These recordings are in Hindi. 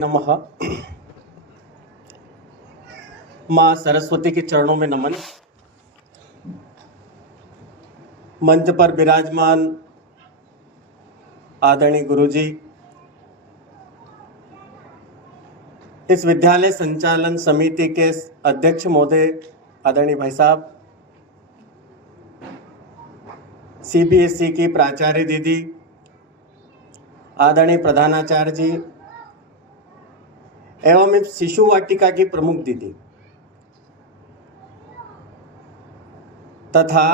नमः। माँ सरस्वती के चरणों में नमन। मंच पर विराजमान आदरणीय गुरुजी, इस विद्यालय संचालन समिति के अध्यक्ष महोदय आदरणीय भाई साहब, सीबीएसई की प्राचार्य दीदी, आदरणीय प्रधानाचार्य जी एवं इस शिशु वाटिका की प्रमुख दीदी तथा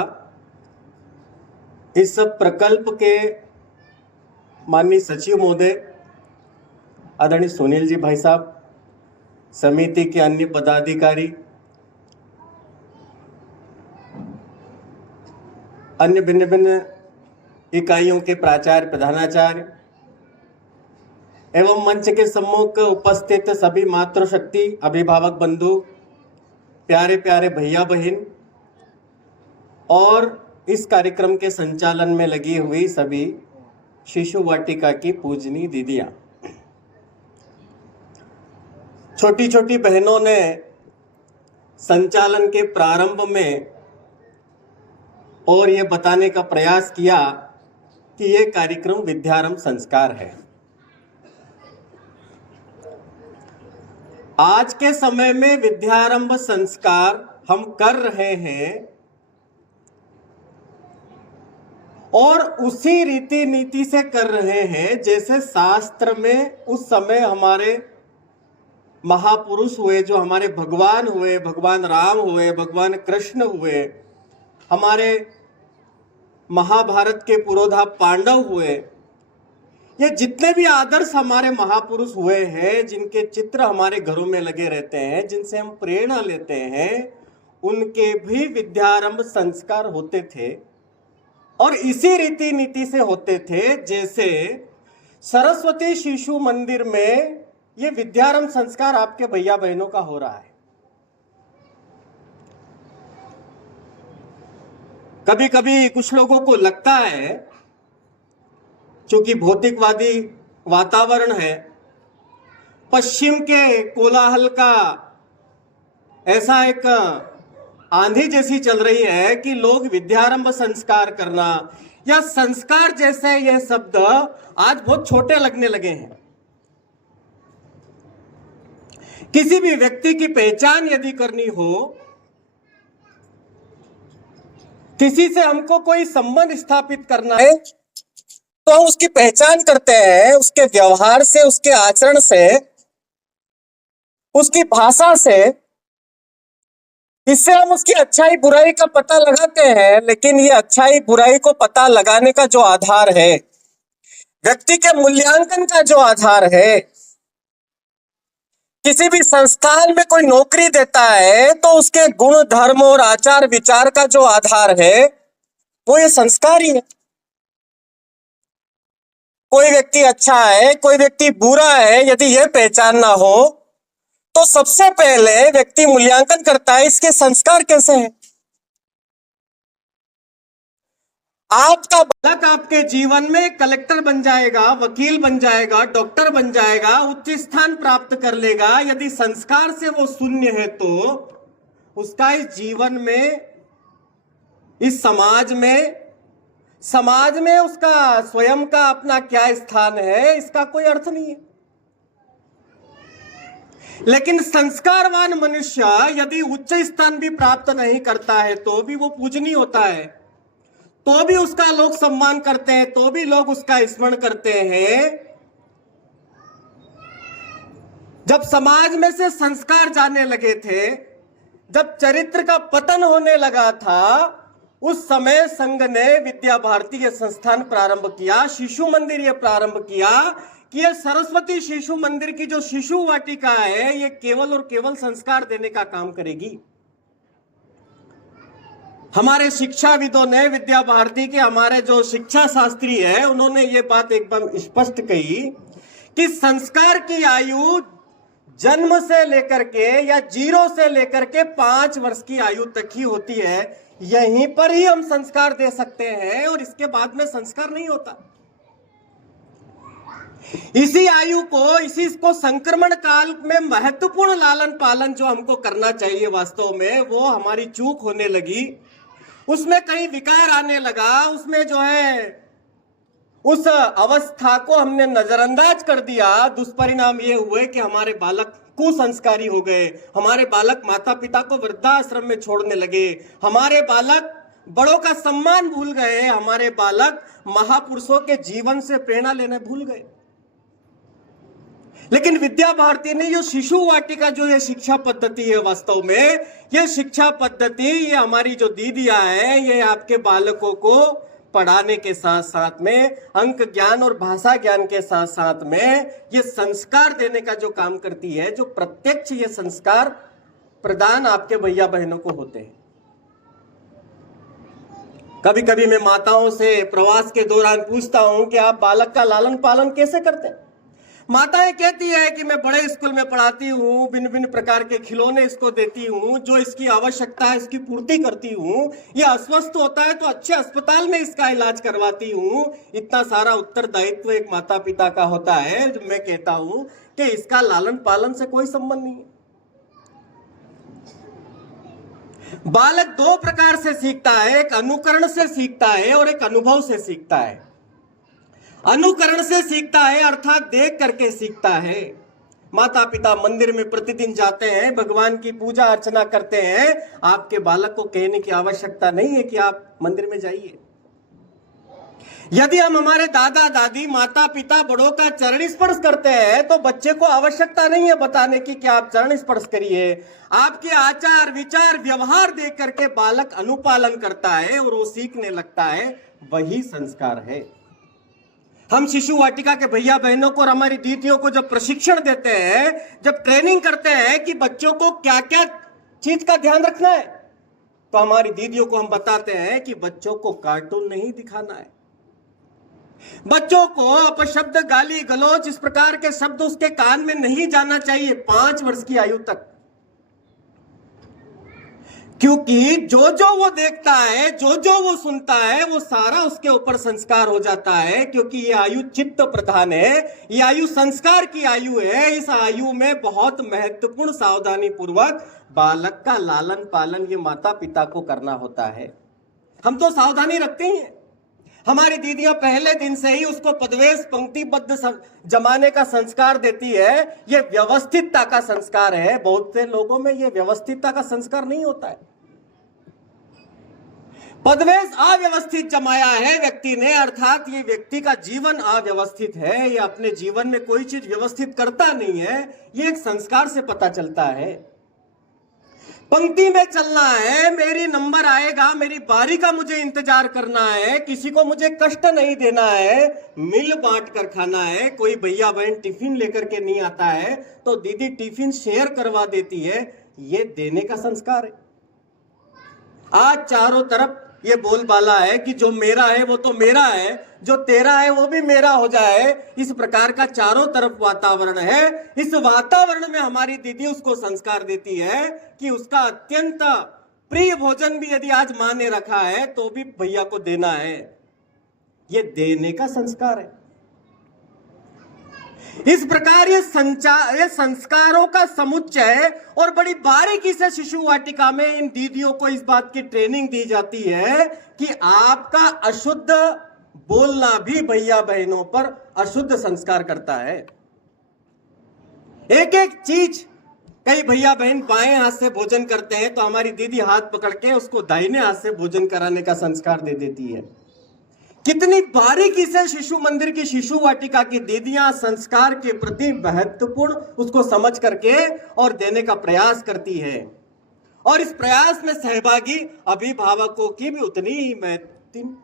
इस प्रकल्प के माननीय सचिव महोदय आदरणीय सुनील जी भाई साहब, समिति के अन्य पदाधिकारी, अन्य भिन्न भिन्न इकाइयों के प्राचार्य प्रधानाचार्य एवं मंच के सम्मुख उपस्थित सभी मातृशक्ति अभिभावक बंधु, प्यारे प्यारे भैया बहन और इस कार्यक्रम के संचालन में लगी हुई सभी शिशु वाटिका की पूजनीय दीदियां, छोटी छोटी बहनों ने संचालन के प्रारंभ में और ये बताने का प्रयास किया कि ये कार्यक्रम विद्यारंभ संस्कार है। आज के समय में विद्यारंभ संस्कार हम कर रहे हैं और उसी रीति नीति से कर रहे हैं जैसे शास्त्र में उस समय हमारे महापुरुष हुए, जो हमारे भगवान हुए, भगवान राम हुए, भगवान कृष्ण हुए, हमारे महाभारत के पुरोधा पांडव हुए, ये जितने भी आदर्श हमारे महापुरुष हुए हैं, जिनके चित्र हमारे घरों में लगे रहते हैं, जिनसे हम प्रेरणा लेते हैं, उनके भी विद्यारंभ संस्कार होते थे और इसी रीति नीति से होते थे जैसे सरस्वती शिशु मंदिर में ये विद्यारंभ संस्कार आपके भैया बहनों का हो रहा है। कभी कभी कुछ लोगों को लगता है चूंकि भौतिकवादी वातावरण है, पश्चिम के कोलाहल का ऐसा एक आंधी जैसी चल रही है कि लोग विद्यारंभ संस्कार करना या संस्कार जैसे ये शब्द आज बहुत छोटे लगने लगे हैं। किसी भी व्यक्ति की पहचान यदि करनी हो, किसी से हमको कोई संबंध स्थापित करना है तो हम उसकी पहचान करते हैं उसके व्यवहार से, उसके आचरण से, उसकी भाषा से। इससे हम उसकी अच्छाई बुराई का पता लगाते हैं, लेकिन ये अच्छाई बुराई को पता लगाने का जो आधार है, व्यक्ति के मूल्यांकन का जो आधार है, किसी भी संस्थान में कोई नौकरी देता है तो उसके गुण धर्म और आचार विचार का जो आधार है वो ये संस्कार ही है। कोई व्यक्ति अच्छा है, कोई व्यक्ति बुरा है, यदि यह पहचान ना हो तो सबसे पहले व्यक्ति मूल्यांकन करता है इसके संस्कार कैसे हैं। आपका बालक आपके जीवन में कलेक्टर बन जाएगा, वकील बन जाएगा, डॉक्टर बन जाएगा, उच्च स्थान प्राप्त कर लेगा, यदि संस्कार से वो शून्य है तो उसका इस जीवन में, इस समाज में उसका स्वयं का अपना क्या स्थान है, इसका कोई अर्थ नहीं है। लेकिन संस्कारवान मनुष्य यदि उच्च स्थान भी प्राप्त नहीं करता है तो भी वो पूजनीय होता है, तो भी उसका लोग सम्मान करते हैं, तो भी लोग उसका स्मरण करते हैं। जब समाज में से संस्कार जाने लगे थे, जब चरित्र का पतन होने लगा था, उस समय संघ ने विद्या भारती ये संस्थान प्रारंभ किया, शिशु मंदिर ये प्रारंभ किया कि ये सरस्वती शिशु मंदिर की जो शिशु वाटिका है ये केवल और केवल संस्कार देने का काम करेगी। हमारे शिक्षाविदों ने, विद्या भारती के हमारे जो शिक्षा शास्त्री है, उन्होंने ये बात एकदम स्पष्ट कही कि संस्कार की आयु जन्म से लेकर के या 0 से लेकर के 5 वर्ष की आयु तक ही होती है। यहीं पर ही हम संस्कार दे सकते हैं और इसके बाद में संस्कार नहीं होता। इसी आयु को, इसी को संक्रमण काल में महत्वपूर्ण लालन पालन जो हमको करना चाहिए वास्तव में, वो हमारी चूक होने लगी। उसमें कहीं विकार आने लगा, उसमें जो है उस अवस्था को हमने नजरअंदाज कर दिया। दुष्परिणाम ये हुए कि हमारे बालक कुसंस्कारी हो गए, हमारे बालक माता पिता को वृद्धाश्रम में छोड़ने लगे, हमारे बालक बड़ों का सम्मान भूल गए, हमारे बालक महापुरुषों के जीवन से प्रेरणा लेने भूल गए। लेकिन विद्या भारती ने जो शिशु वाटिका जो ये शिक्षा पद्धति है, वास्तव में ये शिक्षा पद्धति, ये हमारी जो दीदियां हैं, ये आपके बालकों को पढ़ाने के साथ साथ में अंक ज्ञान और भाषा ज्ञान के साथ साथ में ये संस्कार देने का जो काम करती है, जो प्रत्यक्ष ये संस्कार प्रदान आपके भैया बहनों को होते हैं। कभी कभी मैं माताओं से प्रवास के दौरान पूछता हूं कि आप बालक का लालन पालन कैसे करते हैं। माताएं कहती है कि मैं बड़े स्कूल में पढ़ाती हूँ, भिन्न भिन्न प्रकार के खिलौने इसको देती हूँ, जो इसकी आवश्यकता है इसकी पूर्ति करती हूँ, ये अस्वस्थ होता है तो अच्छे अस्पताल में इसका इलाज करवाती हूँ। इतना सारा उत्तरदायित्व एक माता पिता का होता है। जो मैं कहता हूँ कि इसका लालन पालन से कोई संबंध नहीं है। बालक दो प्रकार से सीखता है, एक अनुकरण से सीखता है और एक अनुभव से सीखता है। अनुकरण से सीखता है अर्थात देख करके सीखता है। माता पिता मंदिर में प्रतिदिन जाते हैं, भगवान की पूजा अर्चना करते हैं, आपके बालक को कहने की आवश्यकता नहीं है कि आप मंदिर में जाइए। यदि हम हमारे दादा दादी माता पिता बड़ों का चरण स्पर्श करते हैं तो बच्चे को आवश्यकता नहीं है बताने की कि आप चरण स्पर्श करिए। आपके आचार विचार व्यवहार देख करके बालक अनुपालन करता है और वो सीखने लगता है, वही संस्कार है। हम शिशु वाटिका के भैया बहनों को और हमारी दीदियों को जब प्रशिक्षण देते हैं, जब ट्रेनिंग करते हैं कि बच्चों को क्या क्या चीज का ध्यान रखना है, तो हमारी दीदियों को हम बताते हैं कि बच्चों को कार्टून नहीं दिखाना है, बच्चों को अपशब्द गाली गलौज इस प्रकार के शब्द उसके कान में नहीं जाना चाहिए 5 वर्ष की आयु तक। क्योंकि जो जो वो देखता है, जो जो वो सुनता है, वो सारा उसके ऊपर संस्कार हो जाता है। क्योंकि ये आयु चित्त प्रधान है, ये आयु संस्कार की आयु है। इस आयु में बहुत महत्वपूर्ण सावधानी पूर्वक बालक का लालन पालन ये माता पिता को करना होता है। हम तो सावधानी रखते ही हैं। हमारी दीदियां पहले दिन से ही उसको पदवेश पंक्तिबद्ध जमाने का संस्कार देती है। ये व्यवस्थितता का संस्कार है। बहुत से लोगों में ये व्यवस्थितता का संस्कार नहीं होता है। पदवेश अव्यवस्थित जमाया है व्यक्ति ने, अर्थात ये व्यक्ति का जीवन अव्यवस्थित है। ये अपने जीवन में कोई चीज व्यवस्थित करता नहीं है। ये एक संस्कार से पता चलता है। पंक्ति में चलना है, मेरी नंबर आएगा, मेरी बारी का मुझे इंतजार करना है, किसी को मुझे कष्ट नहीं देना है, मिल बांट कर खाना है। कोई भैया बहन टिफिन लेकर के नहीं आता है तो दीदी टिफिन शेयर करवा देती है। ये देने का संस्कार है। आज चारों तरफ ये बोलबाला है कि जो मेरा है वो तो मेरा है, जो तेरा है वो भी मेरा हो जाए। इस प्रकार का चारों तरफ वातावरण है। इस वातावरण में हमारी दीदी उसको संस्कार देती है कि उसका अत्यंत प्रिय भोजन भी यदि आज मां ने रखा है तो भी भैया को देना है। ये देने का संस्कार है। इस प्रकार ये संस्कारों का समुच्चय और बड़ी बारीकी से शिशु वाटिका में इन दीदियों को इस बात की ट्रेनिंग दी जाती है कि आपका अशुद्ध बोलना भी भैया बहनों पर अशुद्ध संस्कार करता है। एक एक चीज, कई भैया बहन बाएं हाथ से भोजन करते हैं तो हमारी दीदी हाथ पकड़ के उसको दाहिने हाथ से भोजन कराने का संस्कार दे देती है। कितनी बारीकी से शिशु मंदिर की शिशु वाटिका की दीदियां संस्कार के प्रति महत्वपूर्ण उसको समझ करके और देने का प्रयास करती है। और इस प्रयास में सहभागी अभिभावकों की भी उतनी ही महत्वपूर्ण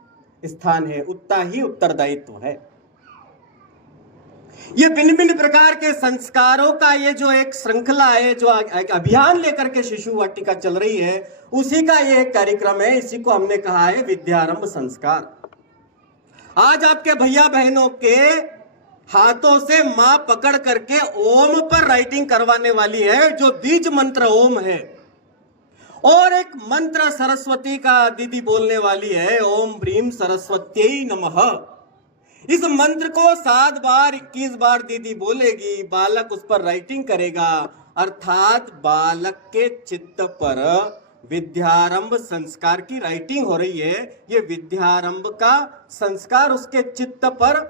स्थान है, उतना ही उत्तरदायित्व है। ये भिन्न भिन्न प्रकार के संस्कारों का ये जो एक श्रृंखला है, जो एक अभियान लेकर के शिशु वाटिका चल रही है, उसी का ये एक कार्यक्रम है। इसी को हमने कहा है विद्यारंभ संस्कार। आज आपके भैया बहनों के हाथों से मां पकड़ करके ओम पर राइटिंग करवाने वाली है, जो बीज मंत्र ओम है, और एक मंत्र सरस्वती का दीदी बोलने वाली है, ओम ब्रीम सरस्वत्यै नमः। इस मंत्र को 7 बार 21 बार दीदी बोलेगी, बालक उस पर राइटिंग करेगा, अर्थात बालक के चित्त पर विद्यारंभ संस्कार की राइटिंग हो रही है। ये विद्यारंभ का संस्कार उसके चित्त पर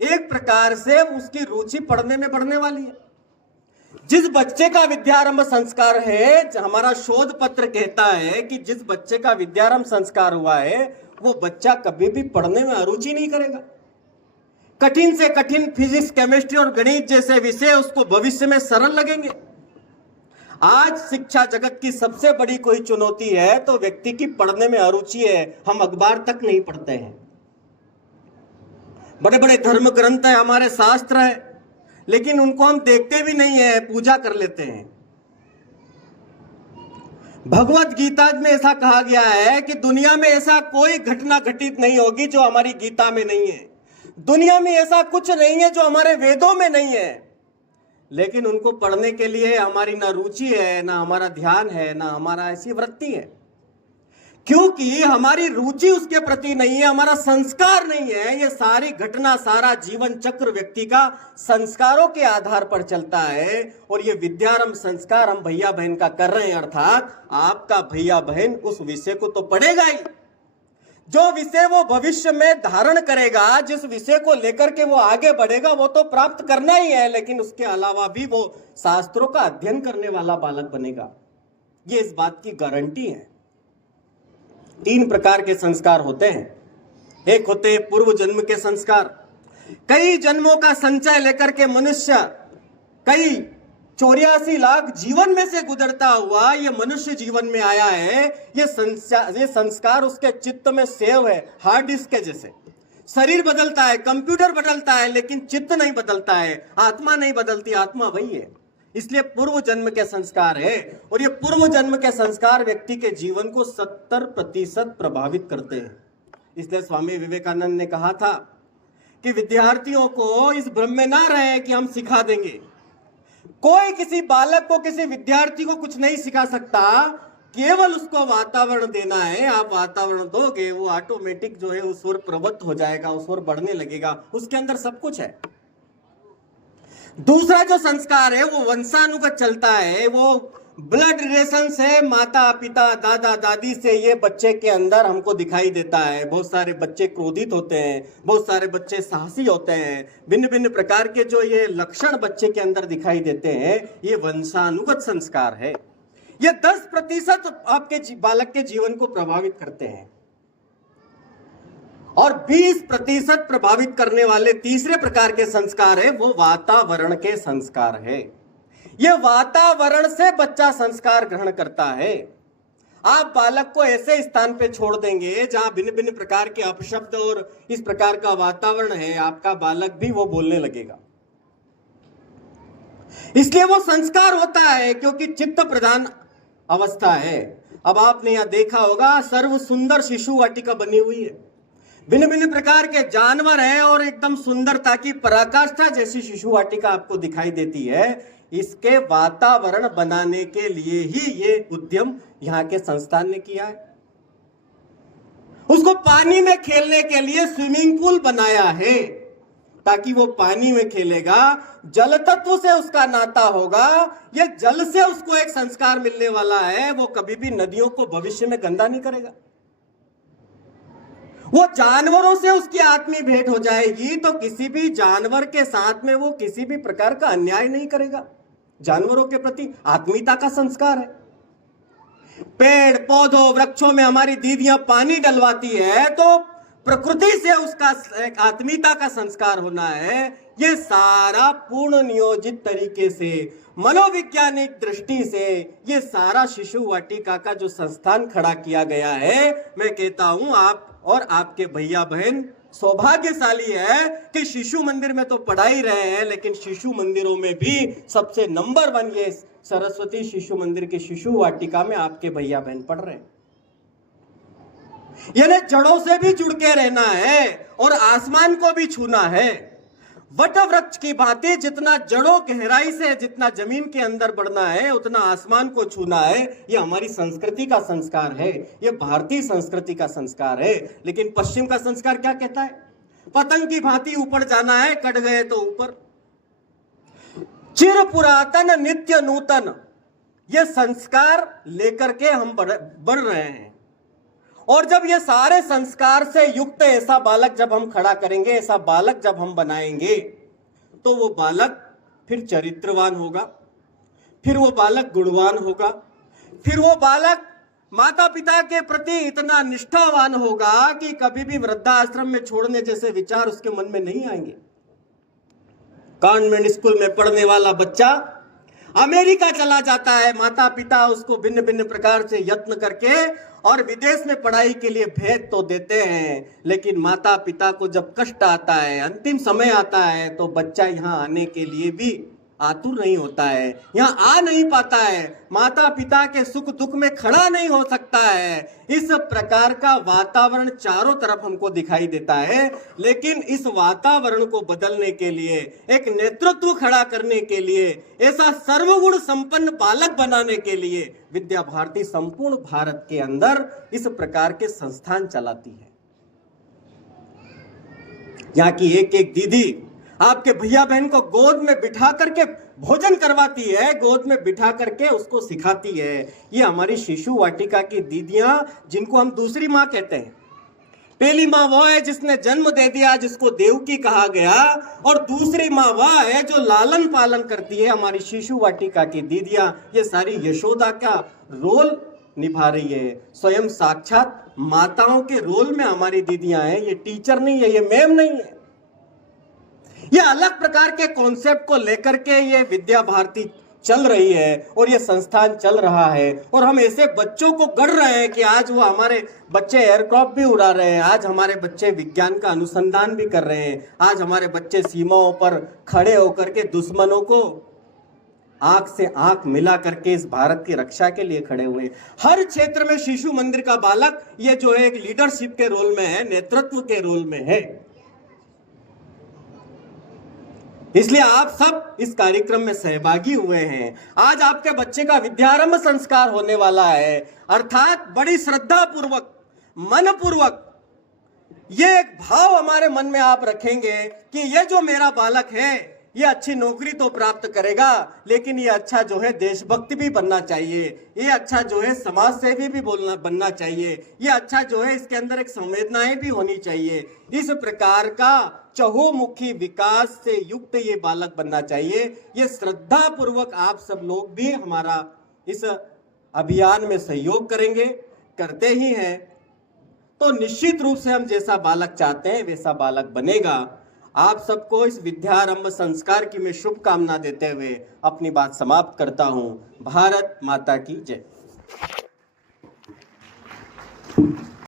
एक प्रकार से उसकी रुचि पढ़ने में बढ़ने वाली है। जिस बच्चे का विद्यारंभ संस्कार है, हमारा शोध पत्र कहता है कि जिस बच्चे का विद्यारंभ संस्कार हुआ है वो बच्चा कभी भी पढ़ने में अरुचि नहीं करेगा। कठिन से कठिन फिजिक्स, केमिस्ट्री और गणित जैसे विषय उसको भविष्य में सरल लगेंगे। आज शिक्षा जगत की सबसे बड़ी कोई चुनौती है तो व्यक्ति की पढ़ने में अरुचि है। हम अखबार तक नहीं पढ़ते हैं, बड़े बड़े धर्म ग्रंथ है, हमारे शास्त्र है, लेकिन उनको हम देखते भी नहीं है, पूजा कर लेते हैं। भगवत गीता में ऐसा कहा गया है कि दुनिया में ऐसा कोई घटना घटित नहीं होगी जो हमारी गीता में नहीं है। दुनिया में ऐसा कुछ नहीं है जो हमारे वेदों में नहीं है, लेकिन उनको पढ़ने के लिए हमारी ना रुचि है, ना हमारा ध्यान है, ना हमारा ऐसी वृत्ति है, क्योंकि हमारी रुचि उसके प्रति नहीं है, हमारा संस्कार नहीं है। ये सारी घटना, सारा जीवन चक्र व्यक्ति का संस्कारों के आधार पर चलता है। और ये विद्यारंभ संस्कार हम भैया बहन का कर रहे हैं, अर्थात आपका भैया बहन उस विषय को तो पढ़ेगा ही, जो विषय वो भविष्य में धारण करेगा, जिस विषय को लेकर के वो आगे बढ़ेगा, वो तो प्राप्त करना ही है, लेकिन उसके अलावा भी वो शास्त्रों का अध्ययन करने वाला बालक बनेगा। ये इस बात की गारंटी है। 3 प्रकार के संस्कार होते हैं। एक होते हैं पूर्व जन्म के संस्कार। कई जन्मों का संचय लेकर के मनुष्य कई 84 लाख जीवन में से गुजरता हुआ ये मनुष्य जीवन में आया है। ये संस्कार उसके चित्त में सेव है, हार्ड डिस्क के जैसे। शरीर बदलता है, कंप्यूटर बदलता है, लेकिन चित्त नहीं बदलता है, आत्मा नहीं बदलती, आत्मा वही है। इसलिए पूर्व जन्म के संस्कार है, और ये पूर्व जन्म के संस्कार व्यक्ति के जीवन को 70% प्रभावित करते हैं। इसलिए स्वामी विवेकानंद ने कहा था कि विद्यार्थियों को इस भ्रम में ना रहे कि हम सिखा देंगे। कोई किसी बालक को, किसी विद्यार्थी को कुछ नहीं सिखा सकता, केवल उसको वातावरण देना है। आप वातावरण दोगे, वो ऑटोमेटिक जो है उस ओर प्रवृत्त हो जाएगा, उस ओर बढ़ने लगेगा, उसके अंदर सब कुछ है। दूसरा जो संस्कार है वो वंशानुगत चलता है, वो ब्लड रिलेशन से, माता पिता दादा दादी से ये बच्चे के अंदर हमको दिखाई देता है। बहुत सारे बच्चे क्रोधित होते हैं, बहुत सारे बच्चे साहसी होते हैं, भिन्न भिन्न प्रकार के जो ये लक्षण बच्चे के अंदर दिखाई देते हैं, ये वंशानुगत संस्कार है। ये 10% आपके बालक के जीवन को प्रभावित करते हैं, और 20% प्रभावित करने वाले तीसरे प्रकार के संस्कार है वो वातावरण के संस्कार है। ये वातावरण से बच्चा संस्कार ग्रहण करता है। आप बालक को ऐसे स्थान पे छोड़ देंगे जहां भिन्न भिन्न प्रकार के अपशब्द और इस प्रकार का वातावरण है, आपका बालक भी वो बोलने लगेगा। इसलिए वो संस्कार होता है, क्योंकि चित्त प्रधान अवस्था है। अब आपने यहां देखा होगा, सर्व सुंदर शिशु वाटिका बनी हुई है, भिन्न भिन्न प्रकार के जानवर हैं, और एकदम सुंदरता की पराकाष्ठा जैसी शिशु वाटिका आपको दिखाई देती है। इसके वातावरण बनाने के लिए ही ये उद्यम यहाँ के संस्थान ने किया है। उसको पानी में खेलने के लिए स्विमिंग पूल बनाया है, ताकि वो पानी में खेलेगा, जल तत्व से उसका नाता होगा। ये जल से उसको एक संस्कार मिलने वाला है, वो कभी भी नदियों को भविष्य में गंदा नहीं करेगा। वो जानवरों से उसकी आत्मीय भेंट हो जाएगी तो किसी भी जानवर के साथ में वो किसी भी प्रकार का अन्याय नहीं करेगा। जानवरों के प्रति आत्मीयता का संस्कार है। पेड़ पौधों वृक्षों में हमारी दीदियां पानी डलवाती है तो प्रकृति से उसका एक आत्मीयता का संस्कार होना है। ये सारा पूर्ण नियोजित तरीके से, मनोवैज्ञानिक दृष्टि से ये सारा शिशु वाटिका का जो संस्थान खड़ा किया गया है, मैं कहता हूं आप और आपके भैया बहन सौभाग्यशाली है कि शिशु मंदिर में तो पढ़ा ही रहे हैं, लेकिन शिशु मंदिरों में भी सबसे नंबर 1 ये सरस्वती शिशु मंदिर की शिशु वाटिका में आपके भैया बहन पढ़ रहे हैं। यानी जड़ों से भी जुड़ के रहना है और आसमान को भी छूना है। वट वृक्ष की भांति जितना जड़ों गहराई से, जितना जमीन के अंदर बढ़ना है, उतना आसमान को छूना है। ये हमारी संस्कृति का संस्कार है, ये भारतीय संस्कृति का संस्कार है। लेकिन पश्चिम का संस्कार क्या कहता है? पतंग की भांति ऊपर जाना है, कट गए तो ऊपर। चिर पुरातन नित्य नूतन, ये संस्कार लेकर के हम बढ़ रहे हैं। और जब ये सारे संस्कार से युक्त ऐसा बालक जब हम खड़ा करेंगे, ऐसा बालक जब हम बनाएंगे, तो वो बालक फिर चरित्रवान होगा, फिर वो बालक गुणवान होगा, फिर वो बालक माता पिता के प्रति इतना निष्ठावान होगा कि कभी भी वृद्धाश्रम में छोड़ने जैसे विचार उसके मन में नहीं आएंगे। कॉन्वेंट स्कूल में पढ़ने वाला बच्चा अमेरिका चला जाता है, माता पिता उसको भिन्न भिन्न प्रकार से यत्न करके और विदेश में पढ़ाई के लिए भेज तो देते हैं, लेकिन माता पिता को जब कष्ट आता है, अंतिम समय आता है, तो बच्चा यहाँ आने के लिए भी आतुर नहीं होता है, यहाँ आ नहीं पाता है, माता पिता के सुख दुख में खड़ा नहीं हो सकता है। इस प्रकार का वातावरण चारों तरफ हमको दिखाई देता है। लेकिन इस वातावरण को बदलने के लिए, एक नेतृत्व खड़ा करने के लिए, ऐसा सर्वगुण संपन्न बालक बनाने के लिए विद्या भारती संपूर्ण भारत के अंदर इस प्रकार के संस्थान चलाती है। यहाँ की एक एक दीदी आपके भैया बहन को गोद में बिठा करके भोजन करवाती है, गोद में बिठा करके उसको सिखाती है। ये हमारी शिशु वाटिका की दीदियां, जिनको हम दूसरी माँ कहते हैं। पहली माँ वो है जिसने जन्म दे दिया, जिसको देवकी कहा गया, और दूसरी माँ वह है जो लालन पालन करती है। हमारी शिशु वाटिका की दीदियां ये सारी यशोदा का रोल निभा रही है। स्वयं साक्षात माताओं के रोल में हमारी दीदियां हैं। ये टीचर नहीं है, ये मैम नहीं है। ये अलग प्रकार के कॉन्सेप्ट को लेकर के ये विद्या भारती चल रही है और ये संस्थान चल रहा है। और हम ऐसे बच्चों को गढ़ रहे हैं कि आज वो हमारे बच्चे एयरक्राफ्ट भी उड़ा रहे हैं, आज हमारे बच्चे विज्ञान का अनुसंधान भी कर रहे हैं, आज हमारे बच्चे सीमाओं पर खड़े होकर के दुश्मनों को आंख से आंख मिला करके इस भारत की रक्षा के लिए खड़े हुए। हर क्षेत्र में शिशु मंदिर का बालक ये जो है एक लीडरशिप के रोल में है, नेतृत्व के रोल में है। इसलिए आप सब इस कार्यक्रम में सहभागी हुए हैं। आज आपके बच्चे का विद्यारंभ संस्कार होने वाला है, अर्थात बड़ी श्रद्धा पूर्वक, मन पूर्वक ये एक भाव हमारे मन में आप रखेंगे कि ये जो मेरा बालक है ये अच्छी नौकरी तो प्राप्त करेगा, लेकिन ये अच्छा जो है देशभक्ति भी बनना चाहिए, ये अच्छा जो है समाज सेवी भी बनना चाहिए, ये अच्छा जो है इसके अंदर एक संवेदनाएं भी होनी चाहिए। इस प्रकार का चहुमुखी विकास से युक्त ये बालक बनना चाहिए। ये श्रद्धा पूर्वक आप सब लोग भी हमारा इस अभियान में सहयोग करेंगे, करते ही हैं, तो निश्चित रूप से हम जैसा बालक चाहते हैं वैसा बालक बनेगा। आप सबको इस विद्यारंभ संस्कार की मैं शुभकामना देते हुए अपनी बात समाप्त करता हूं। भारत माता की जय।